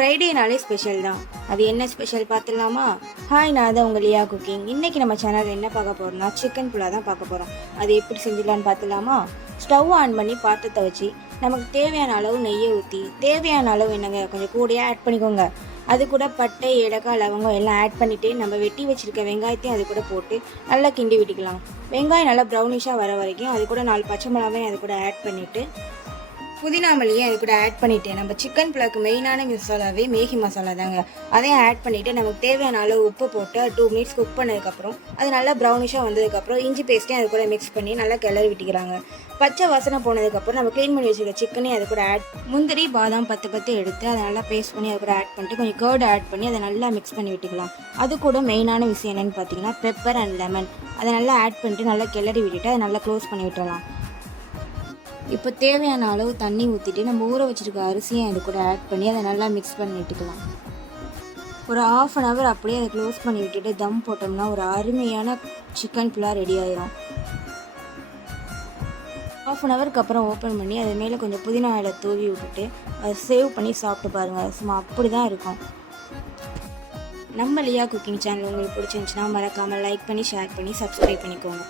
ஃப்ரைடேனாலே special தான். அது என்ன ஸ்பெஷல் பார்த்துடலாமா? ஹாய் நான் தான் உங்கள் லியா குக்கிங். இன்றைக்கி நம்ம சேனலில் என்ன பார்க்க போகிறோம்னா சிக்கன் புலா தான் பார்க்க போகிறோம் அது எப்படி செஞ்சிடலான்னு பார்த்துலாமா ஸ்டவ் ஆன் பண்ணி பாத்திரத்தை வச்சு நமக்கு தேவையான அளவு நெய்யை ஊற்றி தேவையான அளவு என்னங்க கொஞ்சம் கூடையாக ஆட் பண்ணிக்கோங்க. அது கூட பட்டை ஏலக்காய் லவங்கம் எல்லாம் ஆட் பண்ணிவிட்டு நம்ம வெட்டி வச்சுருக்க வெங்காயத்தையும் அது கூட போட்டு நல்லா கிண்டி விட்டுக்கலாம். வெங்காயம் நல்லா ப்ரௌனிஷாக வர வரைக்கும் அது கூட நாலு பச்சை மிளகாயும் அது கூட ஆட் பண்ணிவிட்டு புதினா மல்லியும் அது கூட ஆட் பண்ணிவிட்டு நம்ம சிக்கன் புலாக்கு மெயினான மசாலாவே மேகி மசாலா தாங்க. அதையும் ஆட் பண்ணிவிட்டு நமக்கு தேவையான அளவு உப்பு போட்டு டூ மினிட்ஸ் குக் பண்ணதுக்கப்புறம் அது நல்லா ப்ரௌனிஷாக வந்ததுக்கப்புறம் இஞ்சி பேஸ்ட்டையும் அது கூட மிக்ஸ் பண்ணி நல்லா கிளறி விட்டுக்கிறாங்க. பச்சை வாசனை போனதுக்கப்புறம் நம்ம க்ளீன் பண்ணி வச்சுருக்க சிக்கனையும் அது கூட ஆட் முந்திரி பாதாம் பத்து பத்து எடுத்து அதை நல்லா பேஸ்ட் பண்ணி அது கூட ஆட் பண்ணிட்டு கொஞ்சம் கேர்டு ஆட் பண்ணி அதை நல்லா மிக்ஸ் பண்ணி விட்டுக்கலாம். அது கூட மெயினான விஷயம் என்னென்னு பார்த்தீங்கன்னா பெப்பர் அண்ட் லெமன் அதை நல்லா ஆட் பண்ணிட்டு நல்லா கிளறி விட்டுட்டு அதை நல்லா க்ளோஸ் பண்ணி விட்டுறலாம். இப்போ தேவையான அளவு தண்ணி ஊற்றிட்டு நம்ம ஊற வச்சுருக்க அரிசியை அது கூட ஆட் பண்ணி அதை நல்லா மிக்ஸ் பண்ணி விட்டுக்கலாம். ஒரு ஆஃப் அன் ஹவர் அப்படியே அதை க்ளோஸ் பண்ணி விட்டுட்டு தம் போட்டோம்னா ஒரு அருமையான சிக்கன் புலா ரெடி ஆயிரும். ஆஃப் அன் ஹவருக்கு அப்புறம் ஓப்பன் பண்ணி அது மேலே கொஞ்சம் புதினா இலை தூவி விட்டுட்டு அதை சேவ் பண்ணி சாப்பிட்டு பாருங்கள் சும்மா அப்படி தான் இருக்கும். நம்ம லியா குக்கிங் சேனல் உங்களுக்கு பிடிச்சிருந்துச்சுன்னா மறக்காமல் லைக் பண்ணி ஷேர் பண்ணி சப்ஸ்கிரைப் பண்ணிக்கோங்க.